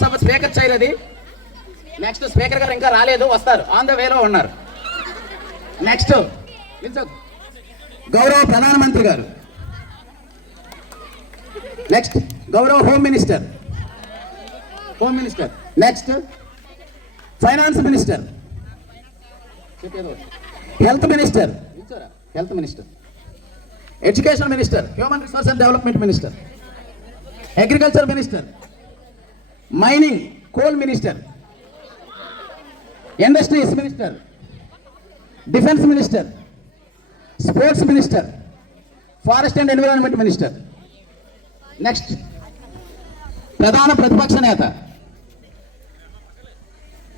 సభ speaker చేయలేదు. Next speaker గారు ఇంకా రాలేదు, వస్తారు, ఆన్ ద వేలో ఉన్నారు. నెక్స్ట్ గౌరవ ప్రధానమంత్రి గారు. నెక్స్ట్ గౌరవ home minister. Next finance minister, health minister, education minister, human resource and development minister, agriculture minister, mining coal minister, industries minister, defence minister, sports minister, forest and environment minister. Next ప్రధాన ప్రతిపక్ష నేత.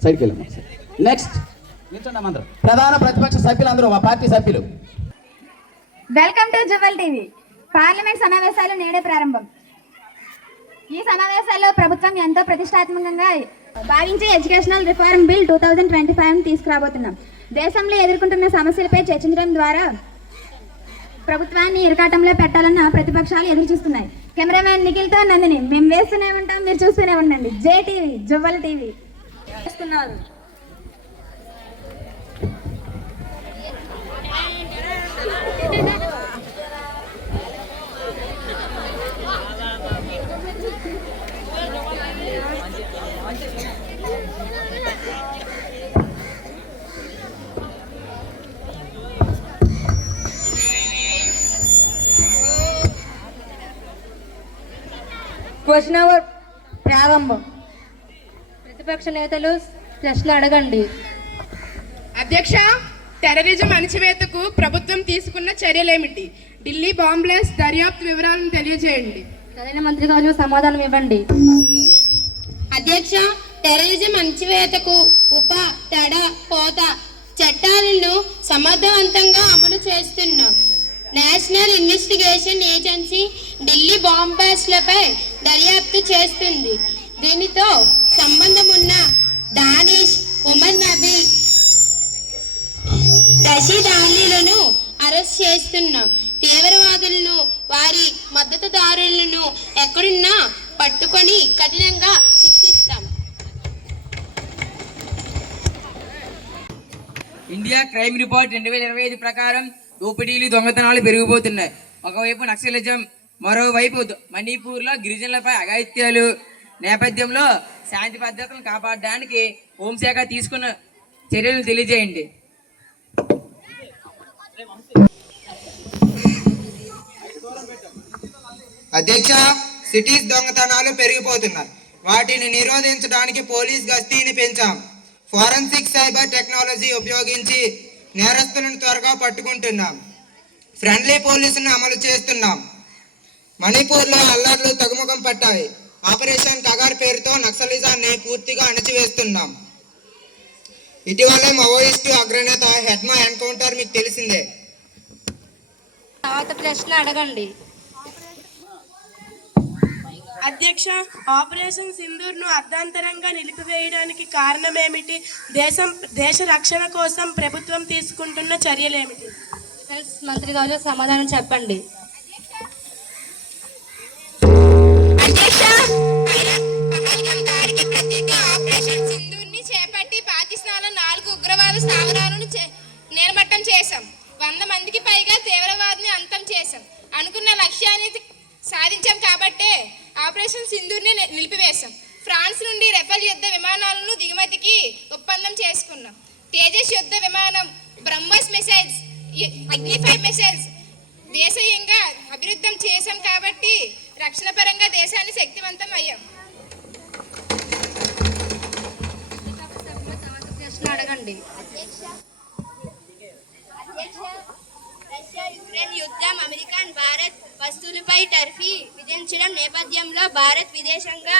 సైడ్కి వెళ్ళాము. Next ప్రధాన ప్రతిపక్ష సభ్యులందరూ మా party సభ్యులు. Welcome to Jewel TV. Parliament సమావేశాలు నేడే ప్రారంభం. ఈ సమావేశాల్లో ప్రభుత్వం ఎంతో ప్రతిష్టాత్మకంగా భావించే ఎడ్యుకేషనల్ రిఫార్మ్ బిల్ 2025 తీసుకురాబోతున్నాం. దేశంలో ఎదుర్కొంటున్న సమస్యలపై చర్చించడం ద్వారా ప్రభుత్వాన్ని ఇరకాటంలో పెట్టాలన్న ప్రతిపక్షాలు ఎదురు చూస్తున్నాయి. కెమెరామ్యాన్ నిఖిల్తో నందిని. మేము వేస్తూనే ఉంటాం, మీరు చూస్తూనే ఉండండి. జే TV, Jual TV. Question hour ప్రారంభం. ప్రతిపక్ష నేతలు ప్రశ్న అడగండి. అధ్యక్ష, టెర్రరిజం అణచివేతకు ప్రభుత్వం తీసుకున్న చర్యలేమిటి? ఢిల్లీ బాంబ్ బ్లాస్ట్ దర్యాప్తు వివరాలను తెలియజేయండి. సరైన మంత్రి గారు సమాధానం ఇవ్వండి. అధ్యక్ష, టెర్రరిజం అణచివేతకు ఉప తడ పోత చట్టాలను సమర్థవంతంగా అమలు చేస్తున్నాం. National Investigation Agency Delhi bomb బ్లాస్ట్లపై దర్యాప్తు చేస్తుంది. దీనితో సంబంధం ఉన్న డానిష్, ఉమర్ నబీ, రషీద్ అలీలను అరెస్ట్ చేస్తున్నాం. తీవ్రవాదులను, వారి మద్దతుదారులను ఎక్కడున్నా పట్టుకొని కఠినంగా శిక్షిస్తాం. ఇండియా క్రైమ్ రిపోర్ట్ 2025 ప్రకారం దోపిడీలు, దొంగతనాలు పెరిగిపోతున్నాయి. ఒకవైపు నక్సలిజం, మరోవైపు మణిపూర్లో గిరిజనులపై అఘాయిత్యాలు నేపథ్యంలో శాంతి భద్రతలను కాపాడడానికి హోంశాఖ తీసుకున్న చర్యలను తెలియజేయండి. అధ్యక్ష, సిటీస్ దొంగతనాలు పెరిగిపోతున్నాయి. వాటిని నిరోధించడానికి పోలీస్ గస్తీని పెంచాం. ఫోరెన్సిక్ సైబర్ టెక్నాలజీ ఉపయోగించి నేరస్తులను త్వరగా పట్టుకుంటున్నాం. ఫ్రెండ్లీ పోలీసును అమలు చేస్తున్నాం. మణిపూర్లో అల్లర్లు తగ్గుముఖం పట్టాయి. ఆపరేషన్ కగార్ పేరుతో నక్సలిజాన్ని పూర్తిగా అణచివేస్తున్నాం. ఇటీవలే మావోయిస్టు అగ్రనేత హెడ్మా ఎన్కౌంటర్ మీకు తెలిసిందే. తర్వాత ప్రశ్న అడగండి. అధ్యక్ష, ఆపరేషన్ సింధూర్ను అర్ధాంతరంగా నిలిపివేయడానికి కారణమేమిటి? దేశ రక్షణ కోసం ప్రభుత్వం తీసుకుంటున్న చర్యలేమిటి? మంత్రి గారు సమాధానం చెప్పండి. ఆపరేషన్ సింధూర్ని చేపట్టి పాకిస్తాన్లో 4 ఉగ్రవాద స్థావరాలను నిర్మట్టం చేశాం. 100 మందికి పైగా తీవ్రవాదిని అంతం చేశాం. అనుకున్న లక్ష్యాన్ని సాధించాం కాబట్టే ఆపరేషన్ సింధూర్ని నిలిపివేశాం. ఫ్రాన్స్ నుండి రెఫెల్ యుద్ధ విమానాలను దిగుమతికి ఒప్పందం చేసుకున్నాం. తేజస్ యుద్ధ విమానం, బ్రహ్మోస్ మిసైల్స్, అగ్ని-5 మిసైల్స్ దేశీయంగా అభివృద్ధి చేశాం కాబట్టి రక్షణ పరంగా దేశాన్ని శక్తివంతం అయ్యాం. అడగండి. రష్యా యుక్రెయిన్ యుద్ధం, అమెరికా భారత్ వస్తువులపై టర్ఫీ విధించడం నేపథ్యంలో భారత్ విదేశాంగ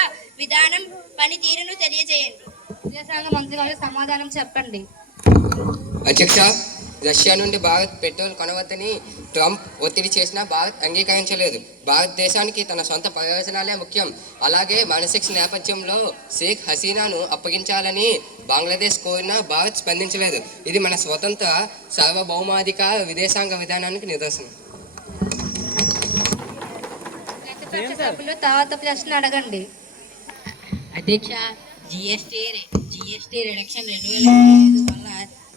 విధానం పనితీరును తెలియజేయండి. విదేశాంగ మంత్రి గారు సమాధానం చెప్పండి. అధ్యక్ష, రష్యా నుండి భారత్ పెట్రోల్ కొనవద్దని ట్రంప్ ఒత్తిడి చేసినా భారత్ అంగీకరించలేదు. భారతదేశానికి తన సొంత ప్రయోజనాలే ముఖ్యం. అలాగే మానసిక నేపథ్యంలో షేక్ హసీనాను అప్పగించాలని బంగ్లాదేశ్ కోరినా భారత్ స్పందించలేదు. ఇది మన స్వతంత్ర సార్వభౌమాధికార విదేశాంగ విధానానికి నిదర్శనం. తర్వాత ప్రశ్న అడగండి. అధ్యక్ష, జిఎస్టీ రిడక్షన్ 2025 వల్ల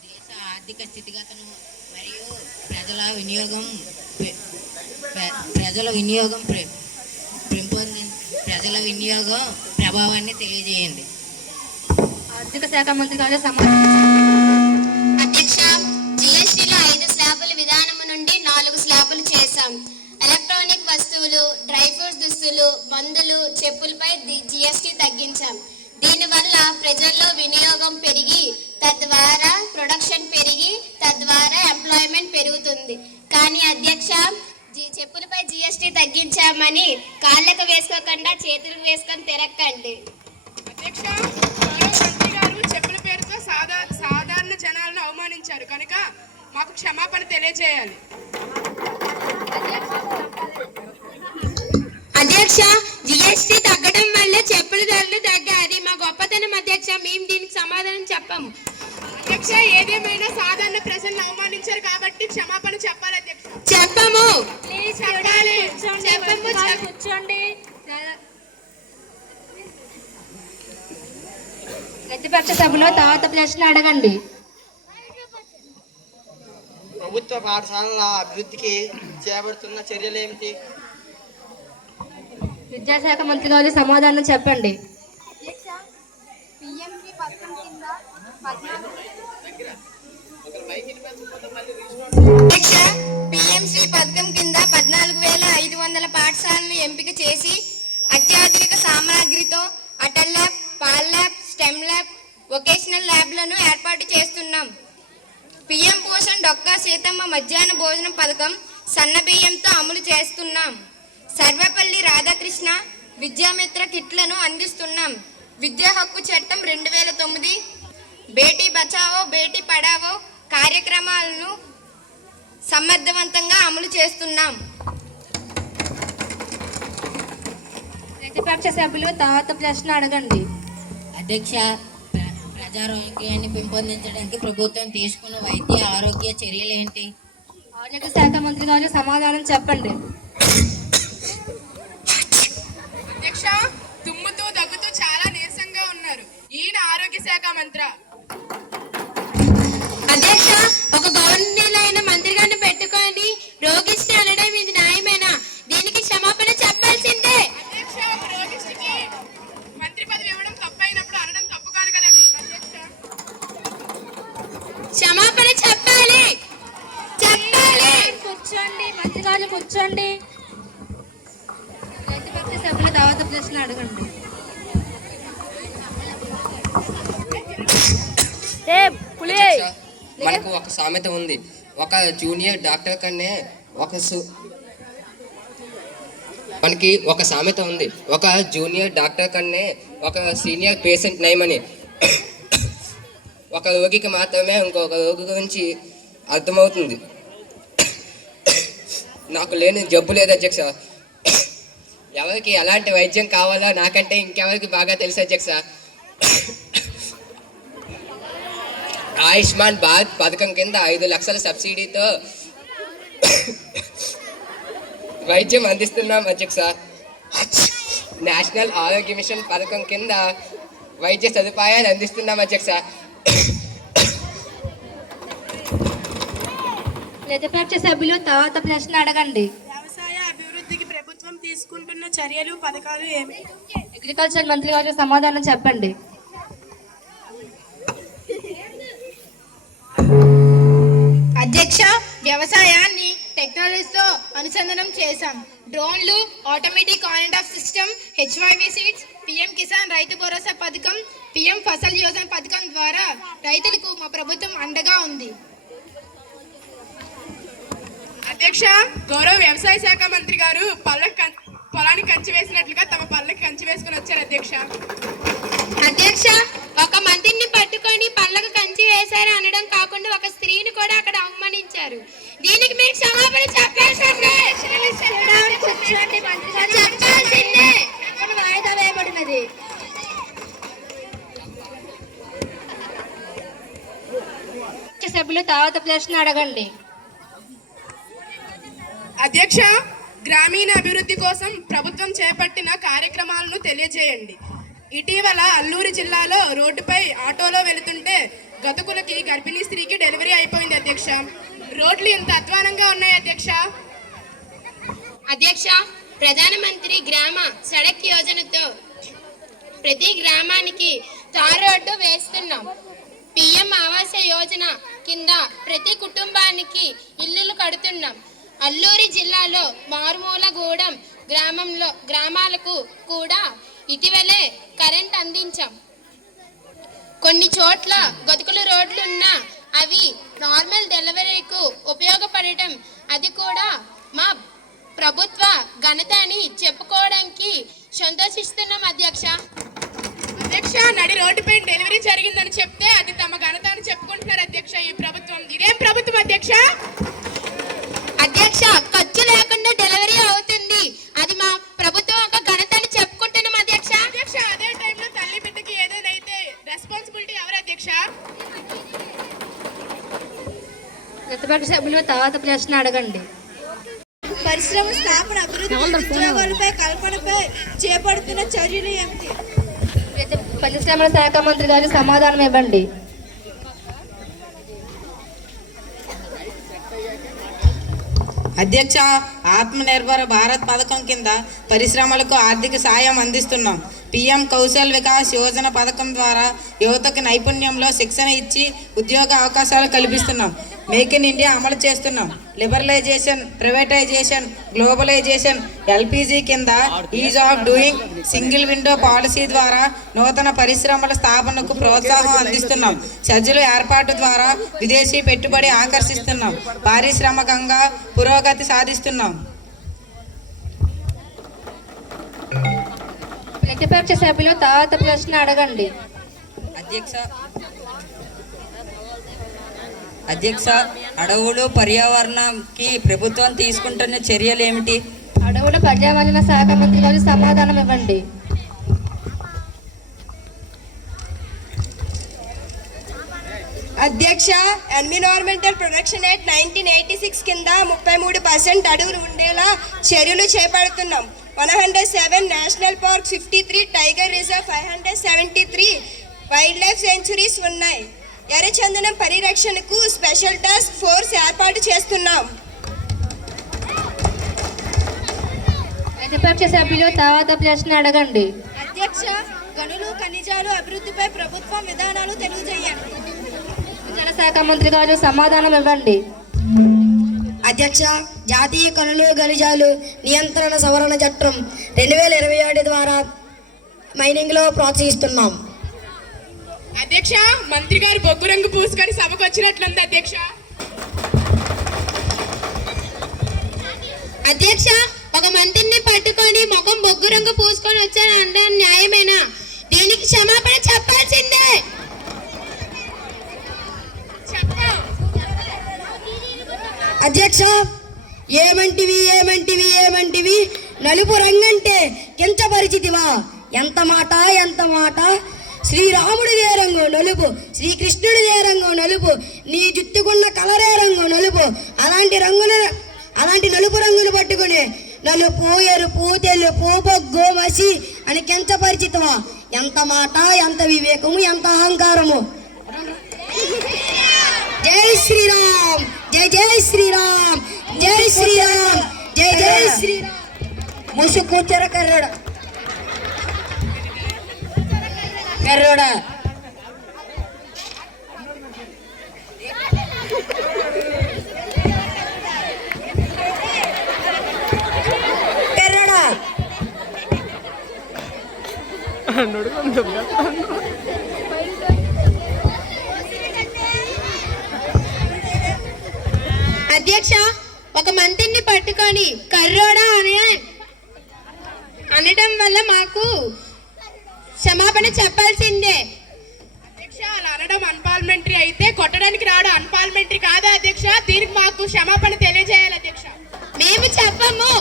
దేశ ఆర్థిక స్థితిగతులను మరియు ప్రజల వినియోగం ప్రభావాన్ని తెలియజేయండి. ఆర్థిక శాఖ మంత్రి గారు సమాధానం. అధ్యక్ష, జిఎస్టీలో 5 స్లాబుల విధానము నుండి 4 స్లాబులు చేశాం. ఎలక్ట్రానిక్ వస్తువులు, డ్రై ఫ్రూట్స్, దుస్తులు, మందులు, చెప్పులపై జిఎస్టీ తగ్గించాం. దీనివల్ల ప్రజల్లో వినియోగం పెరిగి తద్వారా ప్రొడక్షన్ పెరిగి తద్వారా ఎంప్లాయ్మెంట్ పెరుగుతుంది. కానీ అధ్యక్ష, చెప్పులపై జిఎస్టీ తగ్గించామని కాళ్ళకు వేసుకోకుండా చేతులకు వేసుకొని తిరక్కండి. అధ్యక్ష, గౌరవ మంత్రి గారు చెప్పుల పేరుతో సాధారణ జనాలను అవమానించారు కనుక మాకు క్షమాపణ తెలియజేయాలి. అధ్యక్ష, జిఎస్టీ తగ్గడం వల్ల చెప్పుల ధరలు తగ్గాయి. మా గొప్పతనం అధ్యక్ష, మేము దీనికి సమాధానం చెప్పాము. అధ్యక్ష, ఏదేమైనా సాధారణ ప్రజలను అవమానించారు కాబట్టి క్షమాపణ చెప్పాలి అధ్యక్ష. చెప్పము. చెప్పాలి. కూర్చోండి. ప్రతిపక్ష సభలో తర్వాత ప్రశ్న అడగండి. ప్రభుత్వ పాఠశాలల అభివృద్ధికి చేపడుతున్న చర్యలు ఏమిటి? విద్యాశాఖ మంత్రి గారు సమాధానం చెప్పండి. అధ్యక్ష, పిఎంశ్రీ పథకం కింద 14,500 పాఠశాలను ఎంపిక చేసి అత్యాధునిక సామగ్రితో అటల్ ల్యాబ్, పాల్ ల్యాబ్, స్టెమ్ ల్యాబ్, వొకేషనల్ ల్యాబ్లను ఏర్పాటు చేస్తున్నాం. పిఎం పోషణ్ డొక్కా సీతమ్మ మధ్యాహ్న భోజనం పథకం సన్న బియ్యంతో అమలు చేస్తున్నాం. సర్వపల్లి రాధాకృష్ణ విద్యామిత్ర కిట్లను అందిస్తున్నాం. విద్యా హక్కు చట్టం 2009, బేటీ బచావో బేటీ పడావో కార్యక్రమాలను సమర్థవంతంగా అమలు చేస్తున్నాం. ప్రతిపక్ష సభ్యులు తర్వాత ప్రశ్న అడగండి. అధ్యక్ష, ప్రజారోగ్యాన్ని పెంపొందించడానికి ప్రభుత్వం తీసుకున్న వైద్య ఆరోగ్య చర్యలు ఏంటి? ఆరోగ్య శాఖ మంత్రి గారు సమాధానం చెప్పండి. అధ్యక్ష, తుమ్ముతూ దగ్గుతూ చాలా నీరసంగా ఉన్నారు. ఈయన ఆరోగ్య శాఖ మంత్రి. అధ్యక్ష, ఒక గవర్నీలైన మంత్రి గారిని పెట్టుకొని రోగిష్టి అనడం ఇది న్యాయమేనా? దీనికి క్షమాపణ చెప్పాల్సిందే. అధ్యక్ష, రోగిష్టికి మంత్రి పదవి ఇవ్వడం తప్పైనప్పుడు అనడం తప్పు కాదు కదా అధ్యక్ష. క్షమాపణ చెప్పాలి. కూర్చోండి. మంత్రి గారు కూర్చోండి. ప్రతిపక్ష సభ్యులు తర్వాత ప్రశ్న అడగండి. అధ్యక్ష, మనకు ఒక సామెత ఉంది. ఒక జూనియర్ డాక్టర్ కన్నా మనకి ఒక సామెత ఉంది. ఒక జూనియర్ డాక్టర్ కన్నా ఒక సీనియర్ పేషెంట్ నయమని. ఒక రోగికి మాత్రమే ఇంకొక రోగి గురించి అర్థమవుతుంది. నాకు లేని జబ్బు లేదు అధ్యక్ష. ఎవరికి ఎలాంటి వైద్యం కావాలో నాకంటే ఇంకెవరికి బాగా తెలుసు అధ్యక్ష. ఆయుష్మాన్ భారత్ పథకం కింద 5 లక్షల సబ్సిడీతో వైద్యం అందిస్తున్నాం అధ్యక్ష. నేషనల్ ఆరోగ్య మిషన్ పథకం కింద వైద్య సదుపాయాలు అందిస్తున్నాం అధ్యక్ష. ప్రతిపక్ష సభ్యులు తర్వాత ప్రశ్న అడగండి. వ్యవసాయ అభివృద్ధికి ప్రభుత్వం తీసుకుంటున్న చర్యలు, పథకాలు ఏమి? అగ్రికల్చర్ మంత్రి గారు సమాధానం చెప్పండి. అధ్యక్ష, వ్యవసాయాన్ని టెక్నాలజీతో అనుసంధానం చేశాం. డ్రోన్లు, automatic on off system, HYV seeds, PM Kisan Rythu Bharosa పథకం, పిఎం ఫసల్ యోజన పథకం ద్వారా రైతులకు మా ప్రభుత్వం అండగా ఉంది. అధ్యక్ష, గౌరవ వ్యవసాయ శాఖ మంత్రి గారు పొలానికి కంచి వేసినట్లుగా తమ పళ్ళకి కంచి వేసుకుని వచ్చారు అధ్యక్ష. అధ్యక్ష, ఒక మంత్రిని పట్టుకొని పళ్ళకు కంచి వేశారు అనడం కాకుండా ఒక స్త్రీని కూడా అక్కడ అవమానించారు. దీనికి మీరు క్షమాపణ చెప్పాల్సిందే. వాయిదా వేయబడినది. సభ్యులు తర్వాత ప్రశ్న అడగండి. అధ్యక్ష, గ్రామీణ అభివృద్ధి కోసం ప్రభుత్వం చేపట్టిన కార్యక్రమాలను తెలియజేయండి. ఇటీవల అల్లూరు జిల్లాలో రోడ్డుపై ఆటోలో వెళుతుంటే గతుకులకి గర్భిణీ స్త్రీకి డెలివరీ అయిపోయింది అధ్యక్ష. రోడ్లు ఇంత అధ్వానంగా ఉన్నాయి అధ్యక్ష. అధ్యక్ష, ప్రధానమంత్రి గ్రామ సడక్ యోజనతో ప్రతి గ్రామానికి తార్ రోడ్డు వేస్తున్నాం. పిఎం ఆవాస యోజన కింద ప్రతి కుటుంబానికి ఇల్లులు కడుతున్నాం. అల్లూరి జిల్లాలో మారుమూలగూడెం గ్రామాలకు కూడా ఇటీవలే కరెంట్ అందించాం. కొన్ని చోట్ల గతుకుల రోడ్లున్నా అవి నార్మల్ డెలివరీకు ఉపయోగపడటం, అది కూడా మా ప్రభుత్వ ఘనత అని చెప్పుకోవడానికి సంతోషిస్తున్నాం అధ్యక్ష. అధ్యక్ష, నడి రోడ్డుపై డెలివరీ జరిగిందని చెప్తే అది తమ ఘనత అని చెప్పుకుంటున్నారు అధ్యక్ష ఈ ప్రభుత్వం. ఇదేం ప్రభుత్వం అధ్యక్ష? అధ్యక్ష, ఖర్చు లేకుండా డెలివరీ అవుతుంది, అది మా ప్రభుత్వం ఒక ఘనత అని చెప్పుకుంటున్నాం అధ్యక్ష. అధ్యక్ష, అదే టైంలో తల్లి బిడ్డకి ఏదైనా అయితే రెస్పాన్సిబిలిటీ ఎవరు అధ్యక్ష? ప్రతిపక్ష సభ్యులు తర్వాత ప్రశ్న అడగండి. పరిశ్రమ స్థాపన, అభివృద్ధి, ఉద్యోగాలపై కల్పనపై చేపడుతున్న చర్యలు ఏమిటి? పరిశ్రమల శాఖ మంత్రి గారు సమాధానం ఇవ్వండి. అధ్యక్ష, ఆత్మనిర్భర భారత్ పథకం కింద పరిశ్రమలకు ఆర్థిక సాయం అందిస్తున్నాం. పిఎం కౌశల్ వికాస్ యోజన పథకం ద్వారా యువతకు నైపుణ్యంలో శిక్షణ ఇచ్చి ఉద్యోగ అవకాశాలు కల్పిస్తున్నాం. మేక్ ఇన్ ఇండియా అమలు చేస్తున్నాం. లిబరలైజేషన్, ప్రైవేటైజేషన్, గ్లోబలైజేషన్, ఎల్పిజి కింద is of doing, single window policy ద్వారా నూతన పరిశ్రమల స్థాపనకు ప్రోత్సాహం అందిస్తున్నాం. సజ్జల ఏర్పాటు ద్వారా విదేశీ పెట్టుబడి ఆకర్షిస్తున్నాం. పారిశ్రామికంగా పురోగతి సాధిస్తున్నాం. ప్రతిపక్ష సభ్యులు తర్వాత ప్రశ్న అడగండి. అధ్యక్ష, అడవులు పర్యావరణంకి ప్రభుత్వం తీసుకుంటున్న చర్యలు ఏమిటి? అడవుల పర్యావరణ శాఖ మంత్రి గారు సమాధానం ఇవ్వండి. అధ్యక్ష, ఎన్విరాన్మెంటల్ ప్రొటెక్షన్ యాక్ట్ 1986 కింద 33% అడవులు ఉండేలా చర్యలు చేపడుతున్నాం. 107 national park, 53 tiger reserve, 573 wild life centuries ఉన్నాయి. ఎర్రచందనం పరిరక్షణకు స్పెషల్ టాస్క్ ఫోర్స్ ఏర్పాటు చేస్తున్నాం. ప్రతిపక్ష సభ్యులు తర్వాత ప్రశ్న అడగండి. అధ్యక్ష, గనులు ఖనిజాలు అభివృద్ధిపై ప్రభుత్వం విధానాలు తెలియజేయండి. శాఖ మంత్రి గారు సమాధానం ఇవ్వండి. అధ్యక్ష, జాతీయ గనులు ఖనిజాలు నియంత్రణ సవరణ చట్టం 2027 ద్వారా మైనింగ్లో ప్రోత్సహిస్తున్నాం. అధ్యక్ష, మంత్రి గారు బొగ్గు రంగు పూసుకొని సభకు వచ్చినట్లుంది అధ్యక్ష. అధ్యక్ష, ఒక మంత్రిని పట్టుకొని ముఖం బొగ్గు రంగు పూసుకొని వచ్చాను అంటే న్యాయమేనా? దీనికి క్షమాపణ చెప్పాల్సిందే. అధ్యక్ష, ఏమంటివి నలుపు రంగంటే కించపరిచితివా? ఎంత మాట. శ్రీరాముడిదే రంగు నలుపు, శ్రీకృష్ణుడిదే రంగు నలుపు, నీ జుట్టుకున్న కలరే రంగు నలుపు. అలాంటి నలుపు రంగులు పట్టుకుని నలుపు, ఎరుపు, తెలుపు, బొగ్గు, మసి అని కించపరిచితివా? ఎంత మాట, ఎంత వివేకము, ఎంత అహంకారము. జై శ్రీరామ్, జై శ్రీరామ్, జై శ్రీరామ్, జై శ్రీరామ్. ముసుకూర్చర కర్రోడా కర్రోడా కర్రోడా. అధ్యక్ష, ఒక మంత్రిని పట్టుకొని కర్రోడా అనడం వల్ల మాకు క్షమాపణ చెప్పాల్సిందే. అధ్యక్ష, అలా అనడం అన్పార్లమెంటరీ అయితే కొట్టడానికి రావడం అన్పార్లమెంటరీ కాదా అధ్యక్ష? దీనికి మాకు క్షమాపణ తెలియజేయాలి అధ్యక్ష. మేము చెప్పము.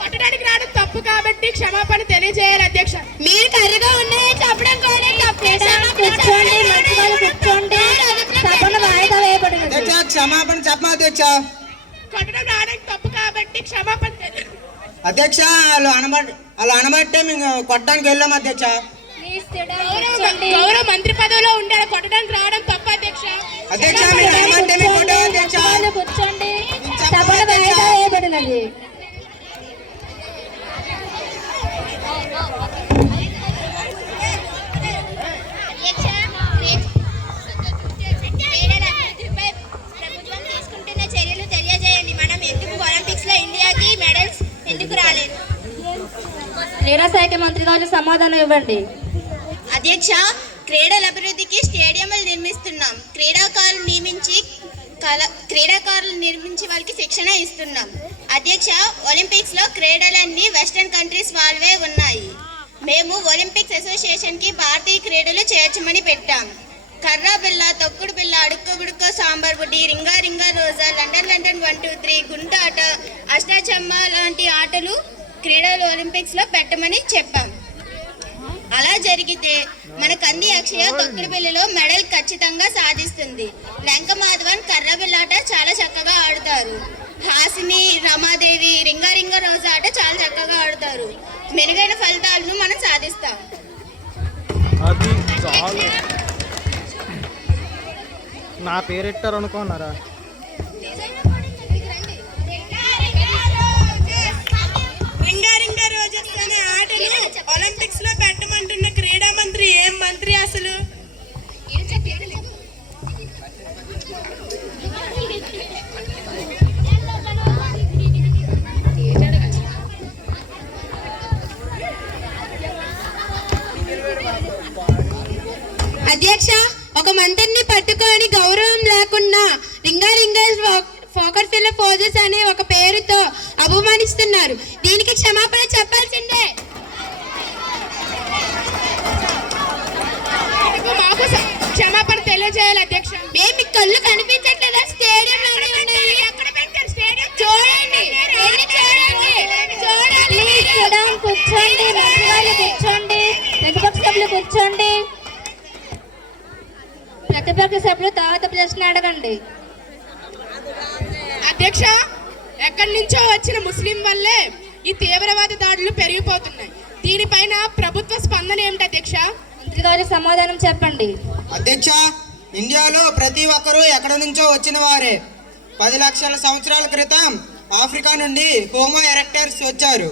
కొట్టడానికి రావడం తప్పు కాబట్టి క్షమాపణ తెలియజేయాలి అధ్యక్ష. మీరు కర్రగా ఉన్నాయని చెప్పడం కూడా తప్పే. క్షమాపణ చెప్పమా అధ్యక్ష. కొట్టడం రావడానికి తప్పు కాబట్టి క్షమాపణ అధ్యక్ష, వాళ్ళు అనబట్టే మేము కొట్టడానికి వెళ్ళాము అధ్యక్ష. గౌరవ మంత్రి పదవిలో ఉండాలి, కొట్టడానికి రావడం తప్ప అధ్యక్ష. అధ్యక్ష మీరు ఏమంటే మీకు కొట్టాం అధ్యక్ష. కూర్చోండి. సభను వాయిదా వేయబడినది. ప్రభుత్వం తీసుకుంటున్న చర్యలు తెలియజేయండి. మనం ఎందుకు ఒలింపిక్స్ లో ఇండియాకి మెడల్స్ ఎందుకు రాలేదు? క్రీడా శాఖ మంత్రి గారు సమాధానం ఇవ్వండి. అధ్యక్ష, క్రీడల అభివృద్ధికి స్టేడియంలు నిర్మిస్తున్నాం. క్రీడాకారులు నిర్మించి వాళ్ళకి శిక్షణ ఇస్తున్నాం. అధ్యక్ష, ఒలింపిక్స్ లో క్రీడలన్నీ వెస్టర్న్ కంట్రీస్ వాళ్ళవే ఉన్నాయి. మేము ఒలింపిక్స్ అసోసియేషన్ కి భారతీయ క్రీడలు చేర్చమని పెట్టాం. కర్రా బిల్ల, తొక్కుడు బిల్ల, అడుక్కో బుడుక్కో, సాంబార్ బుడ్డి, రింగా రింగా రోజా, లండన్ 1, 2, 3, గుంట ఆట, అష్టాచమ్మ లాంటి ఆటలు క్రీడలు ఒలింపిక్స్ లో పెట్టమని చెప్పాం. అలా జరిగితే మన కంది అక్షయ తొక్కుడు బిల్లలో మెడల్ ఖచ్చితంగా సాధిస్తుంది. లంక మాధవన్ కర్ర బిల్లాట చాలా చక్కగా ఆడుతారు. హాసిని, రమాదేవి రింగా రింగా రోజా ఆట చాలా చక్కగా ఆడుతారు. మెరుగైన ఫలితాలను మనం సాధిస్తాం. నా పేరెట్టారు అనుకున్నారా? రింగా రింగా రోజెస్ అనే ఆటను ఒలింపిక్స్ లో పెట్టమంటున్న క్రీడా మంత్రి ఏం మంత్రి అసలు? అధ్యక్ష, ఒక మంత్రిని పట్టుకొని గౌరవం లేకుండా రింగా రింగా ఫోకర్ ఫిల్ పోజెస్ అనే ఒక పేరుతో అవమానిస్తున్నారు. దీనికి క్షమాపణ చెప్పాల్సిందే. మాకు క్షమాపణ తెలియజేయాలి అధ్యక్ష. మీ కళ్ళు కనిపించట్లేదా? స్టేడియంలోనే ఉన్నాయి. ఎక్కడ పెట్టారు స్టేడియం? చూడండి, కూర్చోండి. మంత్రి వాళ్ళు కూర్చోండి. ప్రతిపక్ష సభ్యులు కూర్చోండి. ప్రతిపక్ష సభ్యులు తర్వాత ప్రశ్న అడగండి. అధ్యక్ష, ఎక్కడి నుంచో వచ్చిన ముస్లిం వల్లే ఈ తీవ్రవాద దాడులు పెరిగిపోతున్నాయి. దీనిపైన ప్రభుత్వ స్పందన ఏమిటి అధ్యక్ష? మంత్రి గారి సమాధానం చెప్పండి. అధ్యక్ష, ఇండియాలో ప్రతి ఒక్కరూ ఎక్కడి నుంచో వచ్చిన వారే. 10 లక్షల సంవత్సరాల క్రితం ఆఫ్రికా నుండి హోమో ఎరెక్టర్స్ వచ్చారు.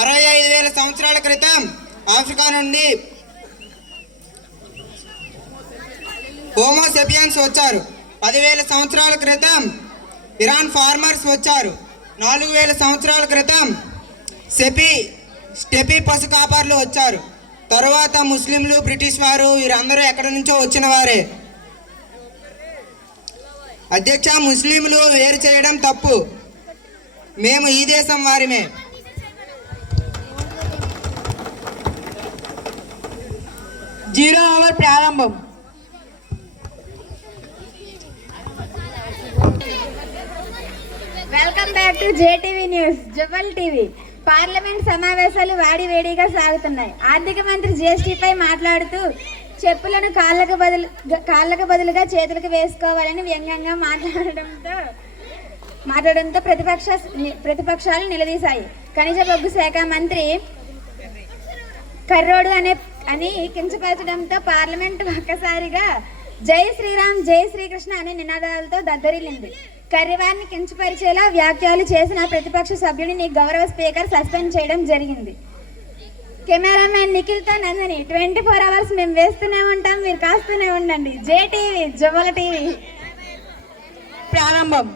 65,000 సంవత్సరాల క్రితం ఆఫ్రికా నుండి హోమో సెపియన్స్ వచ్చారు. 10,000 సంవత్సరాల క్రితం ఇరాన్ ఫార్మర్స్ వచ్చారు. 4,000 సంవత్సరాల క్రితం స్టెపీ పశు కాపర్లు వచ్చారు. తరువాత ముస్లింలు, బ్రిటిష్ వారు, వీరందరూ ఎక్కడి నుంచో వచ్చిన వారే. అధ్యక్ష, ముస్లింలు వేరు చేయడం తప్పు. మేము ఈ దేశం వారిమే. జీరో అవర్ ప్రారంభం. Welcome back to JTV news, Jewel TV. Parliament సమావేశాలు వేడివేడిగా సాగుతున్నాయి. ఆర్థిక మంత్రి జీఎస్టీపై మాట్లాడుతూ చెప్పులను కాళ్ళకు బదులుగా చేతులకు వేసుకోవాలని వ్యంగ్యంగా మాట్లాడడంతో ప్రతిపక్షాలు నిలదీశాయి. ఖనిజ బొగ్గు శాఖ మంత్రి కర్రోడు అని కించపరచడంతో పార్లమెంట్ ఒక్కసారిగా జై శ్రీరామ్, జై శ్రీకృష్ణ అనే నినాదాలతో దద్దరిల్లింది. కర్రీవారిని కించపరిచేలా వ్యాఖ్యలు చేసిన ప్రతిపక్ష సభ్యుడిని గౌరవ స్పీకర్ సస్పెండ్ చేయడం జరిగింది. కెమెరామెన్ నిఖిల్తో నందని 24 అవర్స్ మేము వేస్తూనే ఉంటాం, మీరు కాస్తూనే ఉండండి. జేటీవీ, జువల టీవీ ప్రారంభం.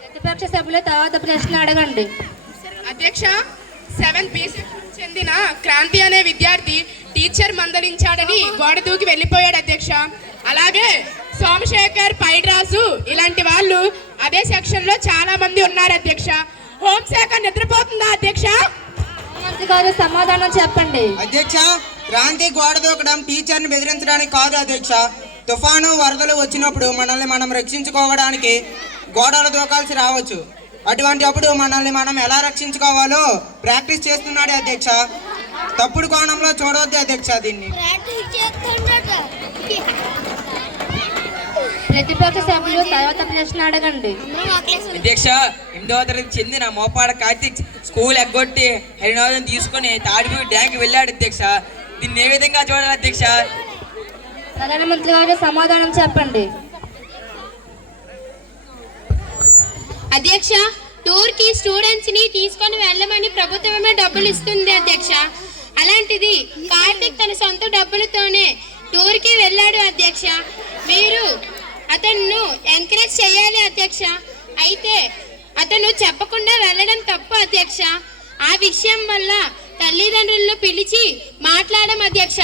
ప్రతిపక్ష సభ్యులు తర్వాత ప్రశ్న అడగండి. అధ్యక్ష, 7th BC చెందిన క్రాంతి అనే విద్యార్థి టీచర్ మందలించాడని గోడ దూకి వెళ్ళిపోయాడు అధ్యక్ష. అలాగే సోమశేఖర్, పైడ్రాజు ఇలాంటి వాళ్ళు అదే సెక్షన్ లో చాలా మంది ఉన్నారు అధ్యక్ష. హోంశాఖ నిద్రపోతుందా అధ్యక్ష? మంత్రి గారు సమాధానం చెప్పండి. అధ్యక్ష, క్రాంతి గోడ దూకడం టీచర్ని బెదిరించడానికి కాదు అధ్యక్ష. తుఫాను, వరదలు వచ్చినప్పుడు మనల్ని మనం రక్షించుకోవడానికి గోడలు దూకాల్సి రావచ్చు. అటువంటి అప్పుడు మనల్ని మనం ఎలా రక్షించుకోవాలో ప్రాక్టీస్ చేస్తున్నాడు అధ్యక్ష. తప్పుడు కోణంలో చూడవద్దు అధ్యక్ష దీన్ని. ప్రతిపక్ష సభ్యులు తర్వాత ప్రశ్న అడగండి. అధ్యక్ష, 8వ తరగతి చెందిన మోపాడ కార్తీక్ స్కూల్ ఎగ్గొట్టి హరినాథం తీసుకుని తాడిపూడి డ్యాంకి వెళ్ళాడు అధ్యక్ష. దీన్ని ఏ విధంగా చూడాలి అధ్యక్ష? ప్రధానమంత్రి గారు సమాధానం చెప్పండి. అధ్యక్ష, టూర్ కి స్టూడెంట్స్ ని తీసుకొని వెళ్ళమని ప్రభుత్వమే డబ్బులు ఇస్తుంది అధ్యక్ష. అలాంటిది కార్తిక్ తన సొంత డబ్బులతోనే టూర్ కి వెళ్ళాడు అధ్యక్ష. మీరు అతన్ను ఎంకరేజ్ చేయాలి అధ్యక్ష. అయితే అతను చెప్పకుండా వెళ్ళడం తప్పు అధ్యక్ష. ఆ విషయం వల్ల తల్లిదండ్రులను పిలిచి మాట్లాడడం అధ్యక్ష.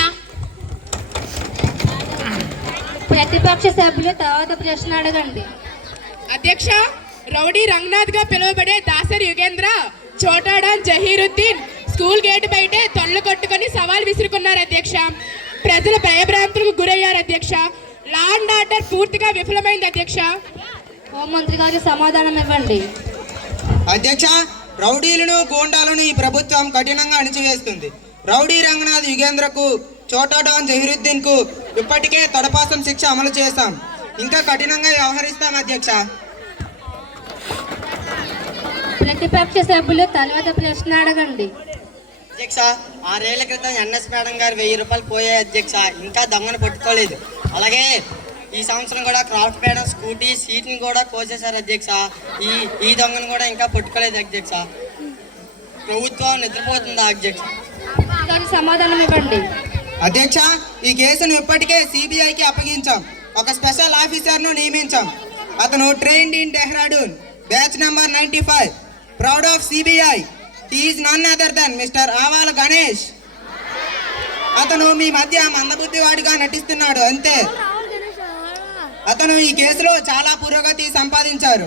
ప్రతిపక్ష సభ్యులు తర్వాత ప్రశ్న అడగండి. అధ్యక్ష, రౌడీ రంగనాథ్ గా పిలువబడే దాసరి యుగేంద్ర, చోటాడాన్ జహీరుద్దీన్ స్కూల్ గేట్ బయటే తొల్లు కొట్టుకొని సవాల్ విసురుకున్నారు అధ్యక్ష. ప్రజలు భయభ్రాంతులకు గురయ్యారు అధ్యక్ష. లా అండ్ ఆర్డర్ పూర్తిగా విఫలమైంది అధ్యక్ష. హోంమంత్రి గారు సమాధానం ఇవ్వండి. అధ్యక్ష, రౌడీలను గూండాలను ఈ ప్రభుత్వం కఠినంగా అణిచివేస్తుంది. రౌడీ రంగనాథ్ యుగేంద్రకు, చోటాడాన్ జహీరుద్దీన్ కు ఇప్పటికే తొడపాసం శిక్ష అమలు చేశాం. ఇంకా కఠినంగా వ్యవహరిస్తాం అధ్యక్ష. ప్రతిపక్ష సభ్యులు తర్వాత ప్రశ్న అడగండి. అధ్యక్ష, 6 ఏళ్ల క్రితం ఎన్ఎస్ మేడం గారు 1000 రూపాయలు పోయాయి అధ్యక్ష. ఇంకా దొంగను పట్టుకోలేదు. అలాగే ఈ సంవత్సరం కూడా క్రాఫ్ట్ మేడం స్కూటీ సీట్ని కూడా కోసేశారు అధ్యక్ష. ఈ దొంగను కూడా ఇంకా పట్టుకోలేదు అధ్యక్ష. ప్రభుత్వం నిద్రపోతుందా అధ్యక్ష? సమాధానం ఇవ్వండి. అధ్యక్ష, ఈ కేసును ఇప్పటికే సిబిఐకి అప్పగించాం. ఒక స్పెషల్ ఆఫీసర్ను నియమించాం. అతను trained in Dehradun, batch number 95, proud of CBI. He is none other than mister Avala Ganesh. అతను మీ మధ్య మందబుద్ధివాడిగా నటిస్తున్నాడు అంతే. అతను ఈ కేసులో చాలా పురోగతి సంపాదించారు.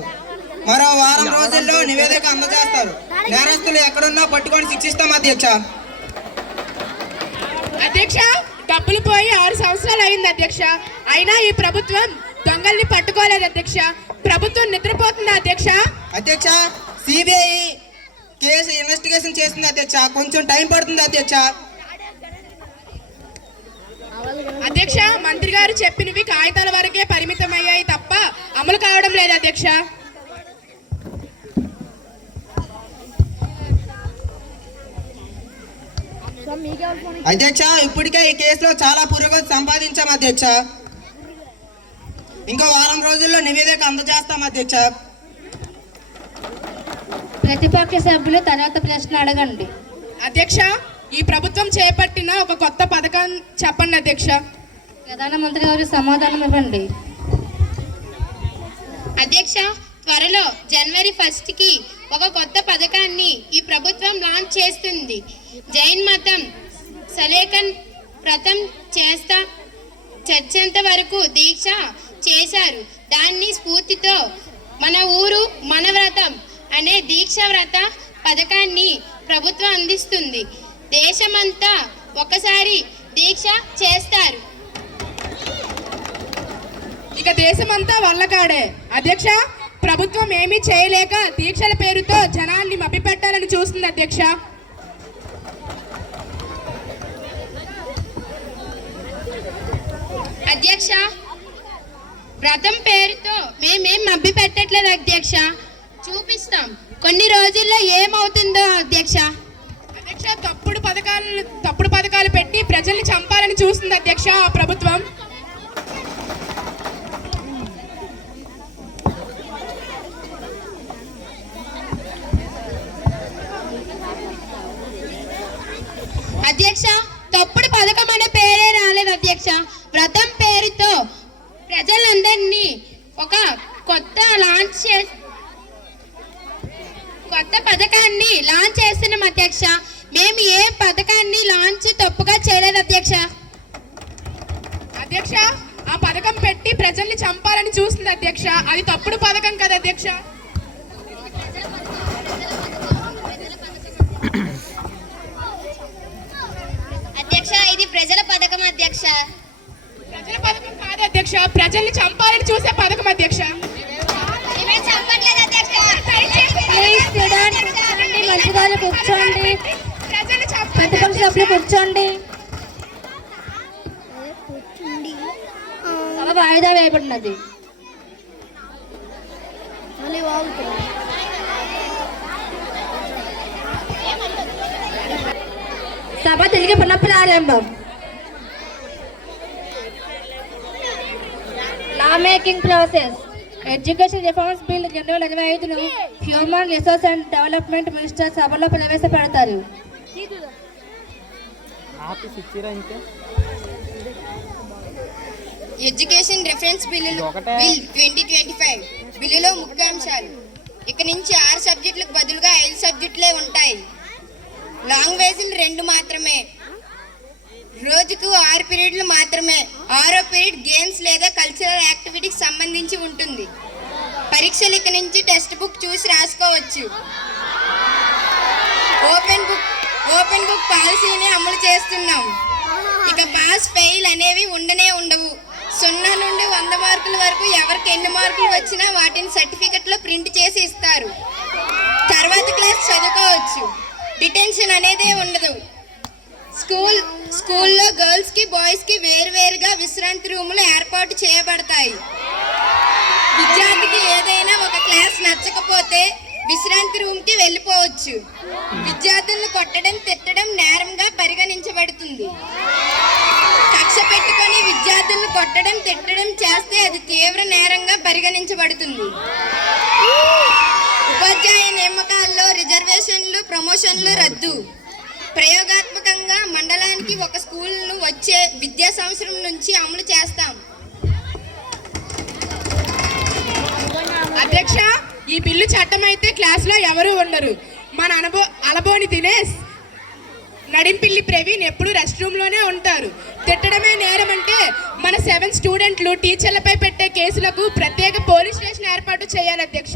మరో వారం రోజుల్లో నివేదిక అందజేస్తారు. నేరస్తులు ఎక్కడున్నా పట్టుకొని శిక్షిస్తాం అధ్యక్ష. అధ్యక్ష, డబ్బులు పోయి 6 సంవత్సరాలు అయింది అధ్యక్ష. అయినా ఈ ప్రభుత్వం దొంగల్ని పట్టుకోలేదు అధ్యక్ష. ప్రభుత్వం నిద్రపోతుంది అధ్యక్ష. అధ్యక్ష, సిబిఐ కేసు ఇన్వెస్టిగేషన్ చేస్తుంది అధ్యక్ష. కొంచెం టైం పడుతుంది అధ్యక్ష. అధ్యక్ష, మంత్రి గారు చెప్పినవి కాగితాల వరకే పరిమితమయ్యాయి తప్ప అమలు కావడం లేదు అధ్యక్ష. అధ్యక్ష, ఇప్పటికే ఈ కేసులో చాలా పురోగతి సంపాదించాం అధ్యక్ష. ఇంకో వారం రోజుల్లో నివేదిక అందజేస్తాం అధ్యక్ష. ప్రతిపక్ష సభ్యులు తర్వాత ప్రశ్న అడగండి. అధ్యక్ష, ఈ ప్రభుత్వం చేపట్టిన ఒక కొత్త పథకం చెప్పండి అధ్యక్ష. ప్రధానమంత్రి గారు సమాధానం ఇవ్వండి. అధ్యక్ష, త్వరలో జనవరి 1కి ఒక కొత్త పథకాన్ని ఈ ప్రభుత్వం లాంచ్ చేస్తుంది. జైన్ మతం సలేకన్ వ్రతం చర్చంత వరకు దీక్ష చేశారు. దాన్ని స్ఫూర్తితో మన ఊరు మన వ్రతం అనే దీక్ష వ్రత పథకాన్ని ప్రభుత్వం అందిస్తుంది. దేశమంతా ఒకసారి దీక్ష చేస్తారు. ఇక దేశమంతా వల్లకాడే. అధ్యక్ష, ప్రభుత్వం ఏమీ చేయలేక దీక్షల పేరుతో జనాన్ని మభ్యపెట్టాలని చూస్తుంది అధ్యక్ష. అధ్యక్ష, వ్రతం పేరుతో మేమేం మభ్య పెట్టట్లేదు అధ్యక్ష. చూపిస్తాం కొన్ని రోజుల్లో ఏమవుతుందో అధ్యక్ష. అధ్యక్ష, తప్పుడు పథకాలు పెట్టి ప్రజల్ని చంపాలని చూస్తుంది అధ్యక్ష ఆ ప్రభుత్వం. అధ్యక్ష, తప్పుడు పథకం అనే పేరే రాలేదు అధ్యక్ష. వ్రతం పేరుతో ప్రజలందరినీ ఒక కొత్త పథకాన్ని లాంచ్ చేస్తున్నాం అధ్యక్ష. మేము ఏ పథకాన్ని లాంచ్ తప్పుగా చేయలేదు అధ్యక్ష. అధ్యక్ష, ఆ పథకం పెట్టి ప్రజల్ని చంపాలని చూస్తుంది అధ్యక్ష. అది తప్పుడు పథకం కదా అధ్యక్ష. అధ్యక్ష, ఇది ప్రజల పథకం అధ్యక్ష. ప్రజల పథకం కాదు అధ్యక్ష, ప్రజల్ని చంపాలని చూసే పథకం అధ్యక్ష. మంచిగా కూర్చోండి. ప్రతిపక్ష సభ్యులు కూర్చోండి. సభ వాయిదా వేయబడినది. సభ తిరిగి పునఃప్రారంభం. Law making process. Education reforms bill 2025ను human resource and development minister సభలో ప్రవేశపెడతారు. ఆఫీస్ ఇచ్చిరా ఇంకే ఎడ్యుకేషన్ రిఫరెన్స్ బిల్ 2025 బిల్లులో ముఖ్య అంశాలు. ఇక నుంచి 6 సబ్జెక్టులకు బదులుగా 5 సబ్జెక్టులే ఉంటాయి. లాంగ్వేజ్లు 2 మాత్రమే. రోజుకు 6 పీరియడ్లు మాత్రమే. 6వ పీరియడ్ గేమ్స్ లేదా కల్చరల్ యాక్టివిటీకి సంబంధించి ఉంటుంది. పరీక్షలు ఇక నుంచి టెక్స్ట్ బుక్ చూసి రాసుకోవచ్చు. ఓపెన్ బుక్ పాలసీని అమలు చేస్తున్నాం. ఇక పాస్ ఫెయిల్ అనేవి ఉండవు. 0 నుండి 100 మార్కుల వరకు ఎవరికి ఎన్ని మార్కులు వచ్చినా వాటిని సర్టిఫికెట్లో ప్రింట్ చేసి ఇస్తారు. తర్వాత క్లాస్ చదువుకోవచ్చు. డిటెన్షన్ అనేదే ఉండదు. స్కూల్లో గర్ల్స్ కి బాయ్స్ కి వేరువేరుగా విశ్రాంతి రూములు ఏర్పాటు చేయబడతాయి. విద్యార్థికి ఏదైనా ఒక క్లాస్ నచ్చకపోతే విశ్రాంతి రూమ్ కి వెళ్ళిపోవచ్చు. విద్యార్థులను కొట్టడం తిట్టడం నేరంగా పరిగణించబడుతుంది. కక్ష పెట్టుకొని విద్యార్థులను కొట్టడం తిట్టడం చేస్తే అది తీవ్ర నేరంగా పరిగణించబడుతుంది. ఉపాధ్యాయ నియామకాల్లో రిజర్వేషన్లు ప్రమోషన్లు రద్దు. ప్రయోగాత్మకంగా మండలానికి ఒక స్కూల్ను వచ్చే విద్యా సంవత్సరం నుంచి అమలు చేస్తాం. అధ్యక్ష, ఈ బిల్లు చట్టం అయితే క్లాసులో ఎవరూ ఉండరు. మన అలబోని దినేష్, నడింపిల్లి ప్రవీణ్ ఎప్పుడు రెస్ట్ రూమ్లోనే ఉంటారు. తిట్టడమే నేరం అంటే మన 7 స్టూడెంట్లు టీచర్లపై పెట్టే కేసులకు ప్రత్యేక పోలీస్ స్టేషన్ ఏర్పాటు చేయాలి అధ్యక్ష.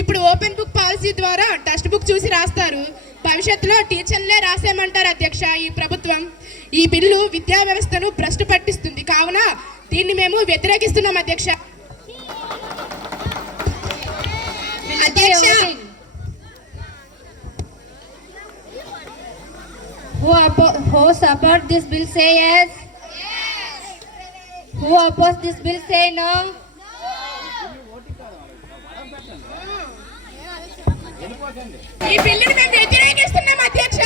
ఇప్పుడు ఓపెన్ బుక్ పాలసీ ద్వారా టెక్స్ట్ బుక్ చూసి రాస్తారు. భవిష్యత్తులో టీచర్లే రాసేయమంటారు అధ్యక్ష ఈ ప్రభుత్వం. ఈ బిల్లు విద్యా వ్యవస్థను భ్రష్టు పట్టిస్తుంది. కావున దీన్ని మేము వ్యతిరేకిస్తున్నాం అధ్యక్ష. Who support this bill say yes? Who oppose this bill say no? ఈ బిల్లుని మేము వ్యతిరేకిస్తున్నాం అధ్యక్ష.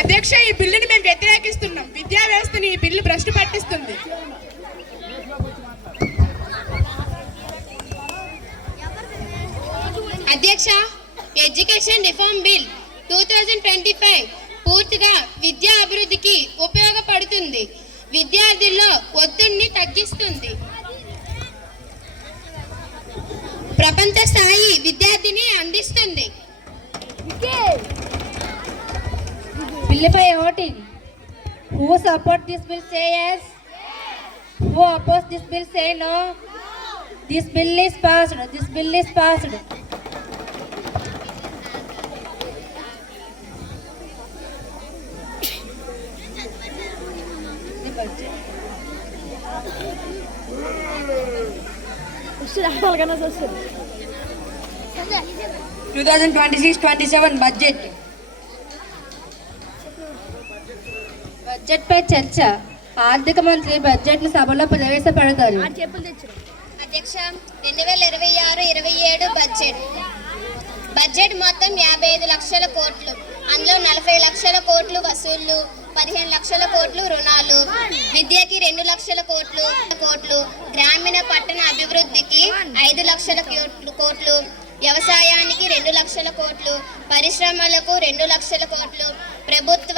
అధ్యక్ష, ఈ బిల్లుని మేము వ్యతిరేకిస్తున్నాం. విద్యా వ్యవస్థని ఈ బిల్లు భ్రష్టు పట్టిస్తుంది. అధ్యక్ష, ఎడ్యుకేషన్ రిఫార్మ్ బిల్ 2025 పూర్తిగా విద్యా అభివృద్ధికి ఉపయోగపడుతుంది. విద్యార్థుల్లో ఒత్తిడిని తగ్గిస్తుంది. ప్రపంచ స్థాయి విద్యార్థిని అందిస్తుంది. బిల్లుపై voting. Who support this bill say yes? Who oppose this bill say no? This bill is passed. This bill is passed. Budget పై చర్చ. ఆర్థిక మంత్రి బడ్జెట్ ను సభలో ప్రవేశపెడతారు. అధ్యక్ష, 2026-27 బడ్జెట్ మొత్తం 55 లక్షల కోట్లు. అందులో 40 లక్షల కోట్లు వసూళ్లు, 15 లక్షల కోట్లు రుణాలు, విద్యకి 2 లక్షల కోట్లు, గ్రామీణ పట్టణ అభివృద్ధికి 5 లక్షల కోట్లు, వ్యవసాయానికి 2 లక్షల కోట్లు, పరిశ్రమలకు 2 లక్షల కోట్లు, ప్రభుత్వ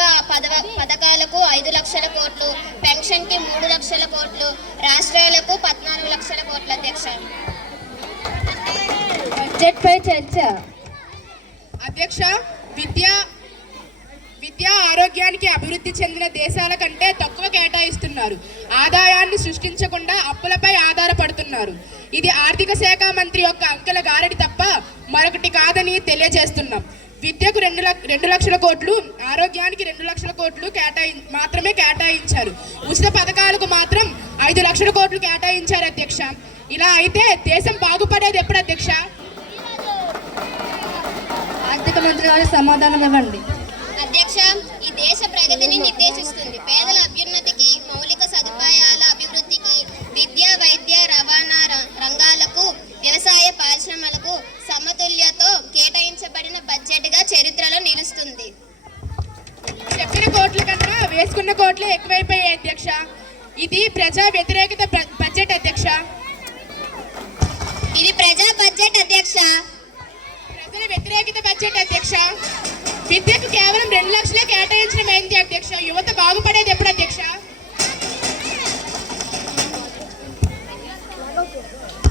పథకాలకు 5 లక్షల కోట్లు, పెన్షన్కి 3 లక్షల కోట్లు, రాష్ట్రాలకు 14 లక్షల కోట్లు. అధ్యక్ష, బడ్జెట్ పై చర్చ. అధ్యక్ష, విద్య ఆరోగ్యానికి అభివృద్ధి చెందిన దేశాల కంటే తక్కువ కేటాయిస్తున్నారు. ఆదాయాన్ని సృష్టించకుండా అప్పులపై ఆధారపడుతున్నారు. ఇది ఆర్థిక శాఖ మంత్రి యొక్క అంకెల గారడి తప్ప మరొకటి కాదని తెలియజేస్తున్నాం. విద్యకు 2 లక్షల కోట్లు, ఆరోగ్యానికి 2 లక్షల కోట్లు మాత్రమే కేటాయించారు. ఉచిత పథకాలకు మాత్రం 5 లక్షల కోట్లు కేటాయించారు అధ్యక్ష. ఇలా అయితే దేశం బాగుపడేది ఎప్పుడు అధ్యక్ష? ఆర్థిక మంత్రి గారు సమాధానం ఇవ్వండి. అధ్యక్ష, ఈ దేశ ప్రగతిని నిర్దేశిస్తుంది. పేదల అభ్యున్నతికి, మౌలిక సదుపాయాల అభివృద్ధికి, విద్య, వైద్య, రవాణా రంగాలకు, వ్యవసాయ ఎక్కువైపోయాయి అధ్యక్ష. ఇది ప్రజా వ్యతిరేకత బడ్జెట్ అధ్యక్ష. ఇది ప్రజా బడ్జెట్ అధ్యక్ష. ప్రజల వ్యతిరేకత బడ్జెట్ అధ్యక్ష. విద్యకు కేవలం 2 లక్షలే కేటాయించడం ఏంటి అధ్యక్ష? యువత బాగుపడేది ఎప్పుడు అధ్యక్ష?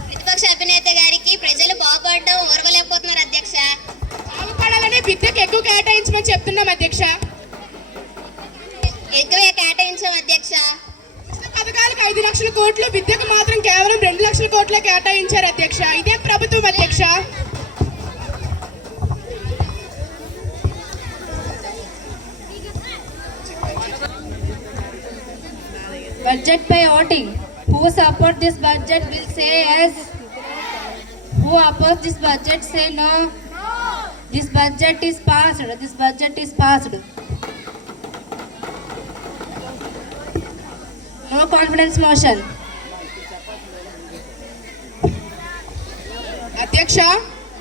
ప్రతిపక్ష అధినేత గారికి ప్రజలు బాగుపడడం ఓర్వలేకపోతున్నారు అధ్యక్ష. బాగుపడాలని విద్యకు ఎక్కువ కేటాయించమని చెప్తున్నాం అధ్యక్ష. ఎక్కువ కేటాయించాం అధ్యక్ష. పథకాలకు 5 లక్షల కోట్లు, విద్యకు మాత్రం కేవలం 2 లక్షల కోట్లే కేటాయించారు అధ్యక్ష. ఇదే ప్రభుత్వం అధ్యక్ష. Budget by voting. Who support this budget will say yes. Who oppose this budget say no. This budget is passed. This budget is passed. No confidence motion. అధ్యక్ష,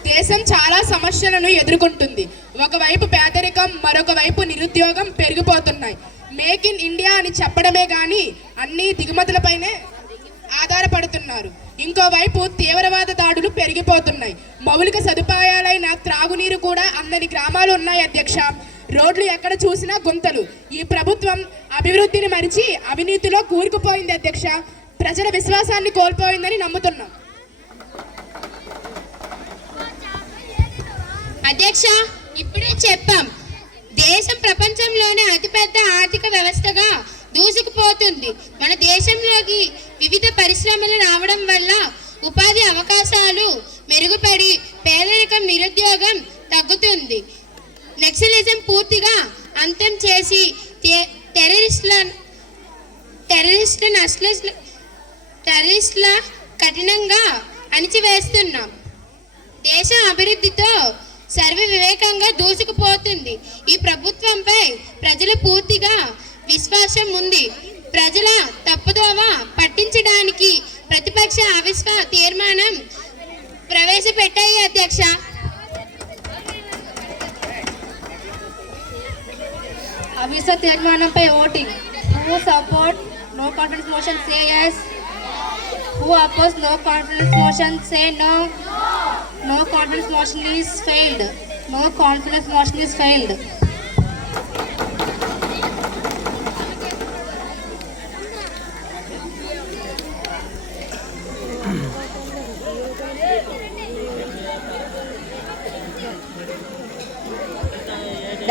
దేశం చాలా సమస్యలను ఎదుర్కొంటుంది. ఒకవైపు పేదరికం, మరొక వైపు నిరుద్యోగం పెరిగిపోతున్నాయి. మేక్ ఇన్ ఇండియా అని చెప్పడమే కానీ అన్ని దిగుమతులపైనే ఆధారపడుతున్నారు. ఇంకోవైపు తీవ్రవాద దాడులు పెరిగిపోతున్నాయి. మౌలిక సదుపాయాలైన త్రాగునీరు కూడా అందని గ్రామాలు ఉన్నాయి అధ్యక్ష. రోడ్లు ఎక్కడ చూసినా గుంతలు. ఈ ప్రభుత్వం అభివృద్ధిని మరిచి అవినీతిలో కూరుకుపోయింది అధ్యక్ష. ప్రజల విశ్వాసాన్ని కోల్పోయిందని నమ్ముతున్నాం అధ్యక్ష. ఇప్పుడే చెప్పాం, దేశం ప్రపంచంలోనే అతిపెద్ద ఆర్థిక వ్యవస్థగా దూసుకుపోతుంది. మన దేశంలోకి వివిధ పరిశ్రమలు రావడం వల్ల ఉపాధి అవకాశాలు మెరుగుపడి పేదరికం, నిరుద్యోగం తగ్గుతుంది. నక్సలిజం పూర్తిగా అంతం చేసి టెర్రరిస్టుల కఠినంగా అణిచివేస్తున్నాం. దేశం అభివృద్ధితో సర్వ వివేకంగా దూసుకుపోతుంది. ఈ ప్రభుత్వంపై ప్రజలు పూర్తిగా విశ్వాసం ఉంది. ప్రజల తప్పుదోవ పట్టించడానికి ప్రతిపక్ష అవిష్కార తీర్మానం ప్రవేశపెట్టాయి అధ్యక్ష. అవిశ్వాస తీర్మానంపై voting. Who support no confidence motion say yes. Who oppose no confidence motion say no. No confidence motion is failed. No confidence motion is failed.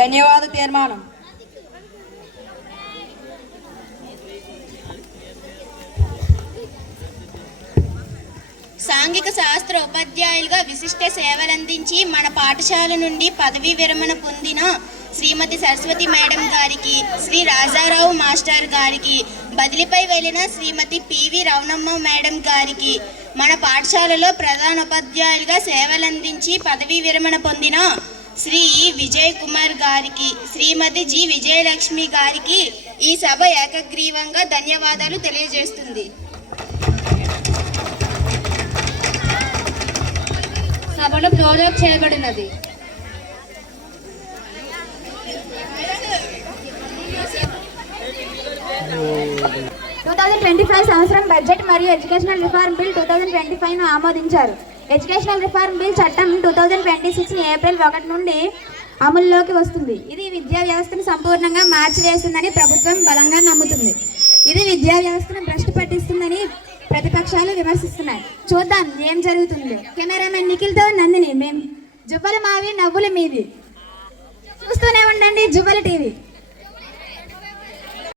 ధన్యవాద తీర్మానం. సాంఘిక శాస్త్ర ఉపాధ్యాయులుగా విశిష్ట సేవలందించి మన పాఠశాల నుండి పదవీ విరమణ పొందిన శ్రీమతి సరస్వతి మేడం గారికి, శ్రీ రాజారావు మాస్టర్ గారికి, బదిలీపై వెళ్ళిన శ్రీమతి పివి రవణమ్మ మేడం గారికి, మన పాఠశాలలో ప్రధానోపాధ్యాయులుగా సేవలందించి పదవీ విరమణ పొందిన శ్రీ విజయ్ కుమార్ గారికి, శ్రీమతి జి విజయలక్ష్మి గారికి ఈ సభ ఏకగ్రీవంగా ధన్యవాదాలు తెలియజేస్తుంది. సభను క్లోజ్ చేయబడినది. 2025 సంవత్సరం బడ్జెట్ మరియు ఎడ్యుకేషనల్ రిఫార్మ్ బిల్ 2025ను ఆమోదించారు. ఎడ్యుకేషనల్ రిఫార్మ్ బిల్ చట్టం 2026 ఏప్రిల్ 1 నుండి అమల్లోకి వస్తుంది. ఇది విద్యా వ్యవస్థను సంపూర్ణంగా మార్చివేస్తుందని ప్రభుత్వం బలంగా నమ్ముతుంది. ఇది విద్యా వ్యవస్థను భ్రష్టు పట్టిస్తుందని ప్రతిపక్షాలు విమర్శిస్తున్నాయి. చూద్దాం ఏం జరుగుతుందో. కెమెరామెన్ నిఖిల్తో నందిని. మేము జువ్వల మావి, నవ్వుల మీది. చూస్తూనే ఉండండి జువ్వల టీవీ.